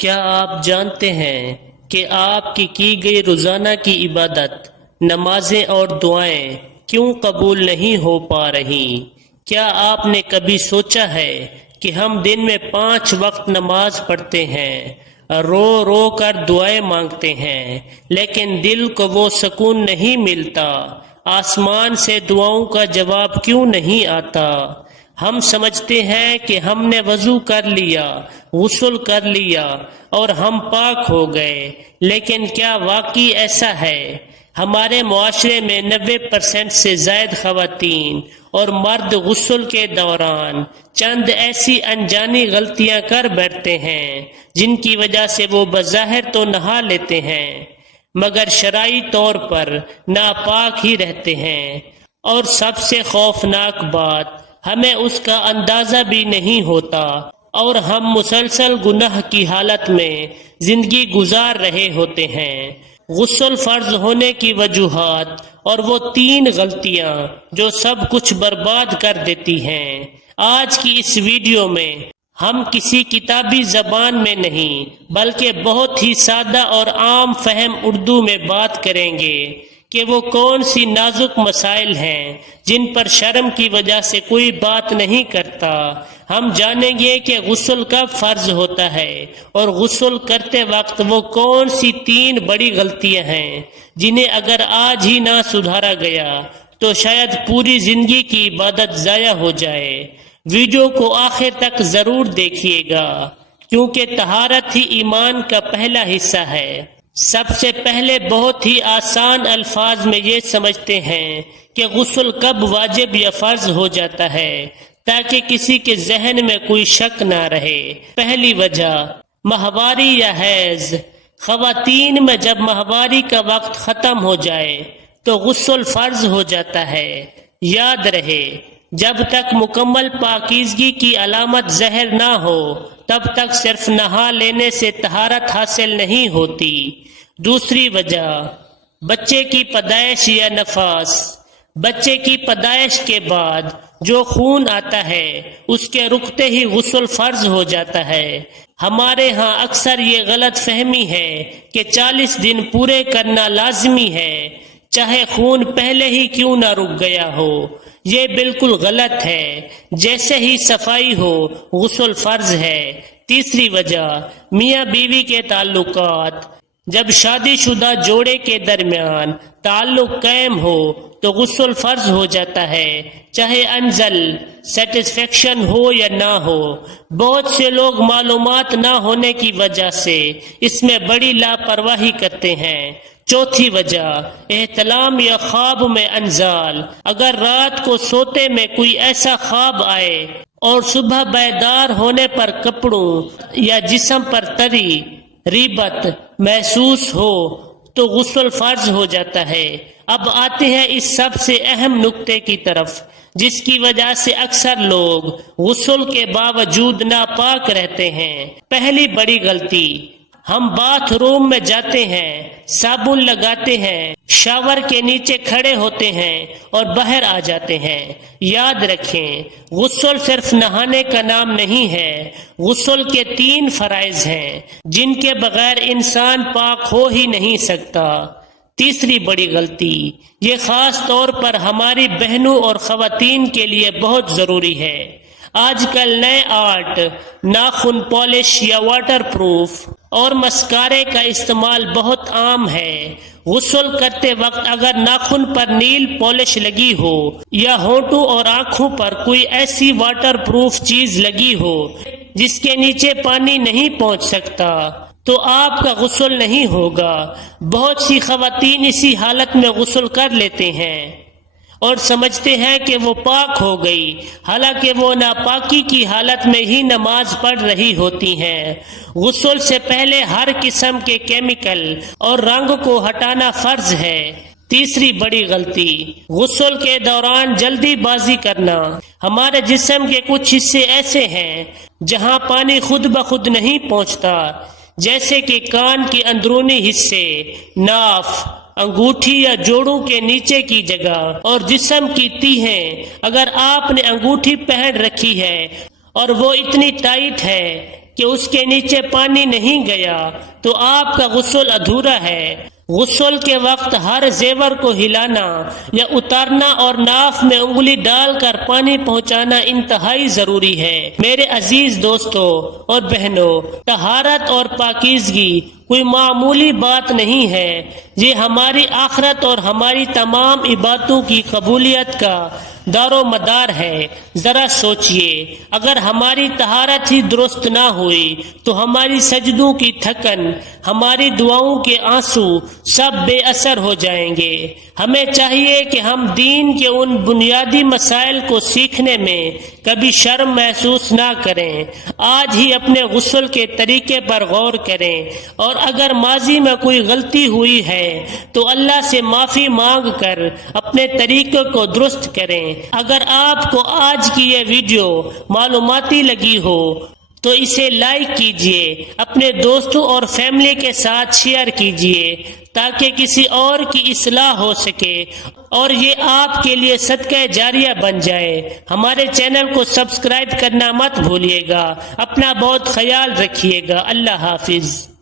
کیا آپ جانتے ہیں کہ آپ کی گئی روزانہ کی عبادت، نمازیں اور دعائیں کیوں قبول نہیں ہو پا رہی؟ کیا آپ نے کبھی سوچا ہے کہ ہم دن میں 5 وقت نماز پڑھتے ہیں، رو رو کر دعائیں مانگتے ہیں، لیکن دل کو وہ سکون نہیں ملتا؟ آسمان سے دعاؤں کا جواب کیوں نہیں آتا؟ ہم سمجھتے ہیں کہ ہم نے وضو کر لیا، غسل کر لیا اور ہم پاک ہو گئے، لیکن کیا واقعی ایسا ہے؟ ہمارے معاشرے میں 90% سے زائد خواتین اور مرد غسل کے دوران چند ایسی انجانی غلطیاں کر بیٹھتے ہیں جن کی وجہ سے وہ بظاہر تو نہا لیتے ہیں مگر شرعی طور پر ناپاک ہی رہتے ہیں، اور سب سے خوفناک بات، ہمیں اس کا اندازہ بھی نہیں ہوتا اور ہم مسلسل گناہ کی حالت میں زندگی گزار رہے ہوتے ہیں۔ غسل فرض ہونے کی وجوہات اور وہ 3 غلطیاں جو سب کچھ برباد کر دیتی ہیں۔ آج کی اس ویڈیو میں ہم کسی کتابی زبان میں نہیں بلکہ بہت ہی سادہ اور عام فہم اردو میں بات کریں گے کہ وہ کون سی نازک مسائل ہیں جن پر شرم کی وجہ سے کوئی بات نہیں کرتا۔ ہم جانیں گے کہ غسل کب فرض ہوتا ہے اور غسل کرتے وقت وہ کون سی 3 بڑی غلطیاں ہیں جنہیں اگر آج ہی نہ سدھارا گیا تو شاید پوری زندگی کی عبادت ضائع ہو جائے۔ ویڈیو کو آخر تک ضرور دیکھیے گا کیونکہ طہارت ہی ایمان کا پہلا حصہ ہے۔ سب سے پہلے بہت ہی آسان الفاظ میں یہ سمجھتے ہیں کہ غسل کب واجب یا فرض ہو جاتا ہے تاکہ کسی کے ذہن میں کوئی شک نہ رہے۔ پہلی وجہ، ماہواری یا حیض۔ خواتین میں جب ماہواری کا وقت ختم ہو جائے تو غسل فرض ہو جاتا ہے۔ یاد رہے، جب تک مکمل پاکیزگی کی علامت ظاہر نہ ہو تب تک صرف نہا لینے سے طہارت حاصل نہیں ہوتی۔ دوسری وجہ، بچے کی پیدائش یا نفاس۔ بچے کی پیدائش کے بعد جو خون آتا ہے اس کے رکتے ہی غسل فرض ہو جاتا ہے۔ ہمارے ہاں اکثر یہ غلط فہمی ہے کہ 40 دن پورے کرنا لازمی ہے، چاہے خون پہلے ہی کیوں نہ رک گیا ہو۔ یہ بالکل غلط ہے، جیسے ہی صفائی ہو غسل فرض ہے۔ تیسری وجہ، میاں بیوی کے تعلقات۔ جب شادی شدہ جوڑے کے درمیان تعلق قائم ہو تو غسل فرض ہو جاتا ہے، چاہے انزل سیٹسفیکشن ہو یا نہ ہو۔ بہت سے لوگ معلومات نہ ہونے کی وجہ سے اس میں بڑی لاپرواہی کرتے ہیں۔ چوتھی وجہ، احتلام یا خواب میں انزال۔ اگر رات کو سوتے میں کوئی ایسا خواب آئے اور صبح بیدار ہونے پر کپڑوں یا جسم پر تری ریبت محسوس ہو تو غسل فرض ہو جاتا ہے۔ اب آتے ہیں اس سب سے اہم نقطے کی طرف جس کی وجہ سے اکثر لوگ غسل کے باوجود ناپاک رہتے ہیں۔ پہلی بڑی غلطی، ہم باتھ روم میں جاتے ہیں، صابن لگاتے ہیں، شاور کے نیچے کھڑے ہوتے ہیں اور باہر آ جاتے ہیں۔ یاد رکھیں، غسل صرف نہانے کا نام نہیں ہے، غسل کے 3 فرائض ہیں جن کے بغیر انسان پاک ہو ہی نہیں سکتا۔ تیسری بڑی غلطی، یہ خاص طور پر ہماری بہنوں اور خواتین کے لیے بہت ضروری ہے۔ آج کل نئے آرٹ، ناخن پالش یا واٹر پروف اور مسکارے کا استعمال بہت عام ہے۔ غسل کرتے وقت اگر ناخن پر نیل پالش لگی ہو یا ہونٹوں اور آنکھوں پر کوئی ایسی واٹر پروف چیز لگی ہو جس کے نیچے پانی نہیں پہنچ سکتا تو آپ کا غسل نہیں ہوگا۔ بہت سی خواتین اسی حالت میں غسل کر لیتے ہیں اور سمجھتے ہیں کہ وہ پاک ہو گئی، حالانکہ وہ ناپاکی کی حالت میں ہی نماز پڑھ رہی ہوتی ہیں۔ غسل سے پہلے ہر قسم کے کیمیکل اور رنگ کو ہٹانا فرض ہے۔ تیسری بڑی غلطی، غسل کے دوران جلدی بازی کرنا۔ ہمارے جسم کے کچھ حصے ایسے ہیں جہاں پانی خود بخود نہیں پہنچتا، جیسے کہ کان کے اندرونی حصے، ناف، انگوٹھی یا جوڑوں کے نیچے کی جگہ اور جسم کی تیہیں۔ اگر آپ نے انگوٹھی پہن رکھی ہے اور وہ اتنی ٹائٹ ہے کہ اس کے نیچے پانی نہیں گیا تو آپ کا غسل ادھورا ہے۔ غسل کے وقت ہر زیور کو ہلانا یا اتارنا اور ناف میں انگلی ڈال کر پانی پہنچانا انتہائی ضروری ہے۔ میرے عزیز دوستو اور بہنوں، طہارت اور پاکیزگی کوئی معمولی بات نہیں ہے، یہ ہماری آخرت اور ہماری تمام عبادتوں کی قبولیت کا دار و مدار ہے۔ ذرا سوچئے، اگر ہماری طہارت ہی درست نہ ہوئی تو ہماری سجدوں کی تھکن، ہماری دعاؤں کے آنسو سب بے اثر ہو جائیں گے۔ ہمیں چاہیے کہ ہم دین کے ان بنیادی مسائل کو سیکھنے میں کبھی شرم محسوس نہ کریں۔ آج ہی اپنے غسل کے طریقے پر غور کریں، اور اگر ماضی میں کوئی غلطی ہوئی ہے تو اللہ سے معافی مانگ کر اپنے طریقے کو درست کریں۔ اگر آپ کو آج کی یہ ویڈیو معلوماتی لگی ہو تو اسے لائک کیجئے، اپنے دوستوں اور فیملی کے ساتھ شیئر کیجئے تاکہ کسی اور کی اصلاح ہو سکے اور یہ آپ کے لیے صدقہ جاریہ بن جائے۔ ہمارے چینل کو سبسکرائب کرنا مت بھولیے گا۔ اپنا بہت خیال رکھیے گا۔ اللہ حافظ۔